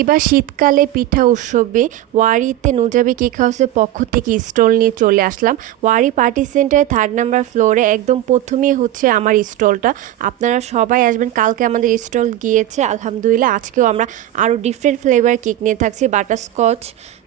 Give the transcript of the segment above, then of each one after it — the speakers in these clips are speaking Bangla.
এবার শীতকালে পিঠা উৎসবে ওয়ারিতে নুজাবি কেক হাউসের পক্ষ থেকে স্টল নিয়ে চলে আসলাম। ওয়ারি পার্টি সেন্টারে 3rd নাম্বার ফ্লোরে একদম প্রথমেই হচ্ছে আমার স্টলটা। আপনারা সবাই আসবেন। কালকে আমাদের স্টল গিয়েছে আলহামদুলিল্লাহ। আজকেও আমরা আরও ডিফারেন্ট ফ্লেভার কেক নিয়ে থাকছি। বাটারস্কচ,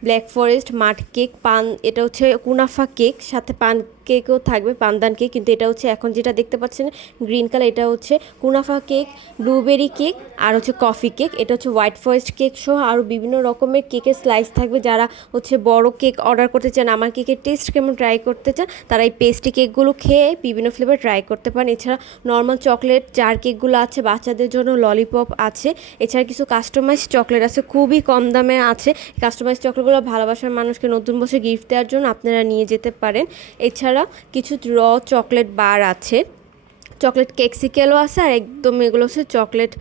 ব্ল্যাক ফরেস্ট, মাড কেক, পান, এটা হচ্ছে কুনাফা কেক, সাথে পান কেকও থাকবে, পানদান কেক। কিন্তু এটা হচ্ছে এখন যেটা দেখতে পাচ্ছেন গ্রিন কালার, এটা হচ্ছে কুনাফা কেক, ব্লুবেরি কেক আর হচ্ছে কফি কেক। এটা হচ্ছে হোয়াইট ফরেস্ট কেক সহ আরও বিভিন্ন রকমের কেকের স্লাইস থাকবে। যারা হচ্ছে বড় কেক অর্ডার করতে চান, আমার কেকের টেস্ট কেমন ট্রাই করতে চান, তারা এই পেস্ট্রি কেকগুলো খেয়ে বিভিন্ন ফ্লেভার ট্রাই করতে পারেন। এছাড়া নর্মাল চকলেট জার কেকগুলো আছে, বাচ্চাদের জন্য ললিপপ আছে। এছাড়া কিছু কাস্টমাইজ চকলেট আছে, খুবই কম দামে আছে। কাস্টমাইজ চকলেটগুলো ভালোবাসার মানুষকে নতুন বছর গিফট দেওয়ার জন্য আপনারা নিয়ে যেতে পারেন। এছাড়া কিছু র চকলেট বার আছে, চকলেট কেকসিকেলও আছে, আর একদম এগুলো হচ্ছে চকলেট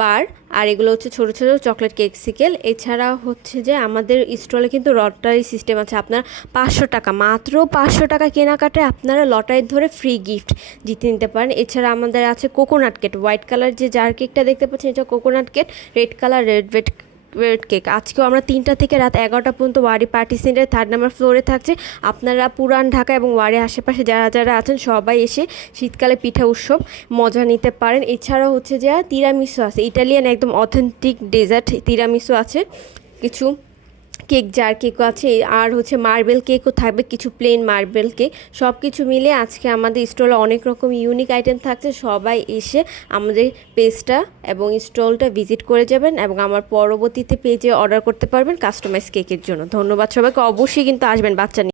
বার, আর এগুলো হচ্ছে ছোটো ছোটো চকলেট কেকসিকেল। এছাড়া হচ্ছে যে আমাদের স্টলে কিন্তু লটারি সিস্টেম আছে। আপনার 500 টাকা, মাত্র 500 টাকা কেনাকাটায় আপনারা লটারি ধরে ফ্রি গিফট জিতে নিতে পারেন। এছাড়া আমাদের আছে কোকোনাট কেক, হোয়াইট কালার যে জার কেকটা দেখতে পাচ্ছেন এটা coconut cake, red colour red cake. আজকেও আমরা 3টা থেকে রাত 11টা পর্যন্ত ওয়ারি পার্টি সেন্টারে 3rd নাম্বার ফ্লোরে থাকছে। আপনারা পুরান ঢাকা এবং ওয়ারির আশেপাশে যারা যারা আছেন সবাই এসে শীতকালে পিঠা উৎসব মজা নিতে পারেন। এছাড়াও হচ্ছে যে তিরামিসু আছে, ইটালিয়ান একদম অথেন্টিক ডেজার্ট তিরামিসু আছে, কিছু কেক জার কেকও আছে, আর হচ্ছে মার্বেল কেকও থাকবে, কিছু প্লেন মার্বেল কেক। সব কিছু মিলে আজকে আমাদের স্টলে অনেক রকম ইউনিক আইটেম থাকছে। সবাই এসে আমাদের পেজটা এবং স্টলটা ভিজিট করে যাবেন এবং আমার পরবর্তীতে পেজে অর্ডার করতে পারবেন কাস্টমাইজ কেকের জন্য। ধন্যবাদ সবাইকে, অবশ্যই কিন্তু আসবেন বাচ্চা নিয়ে।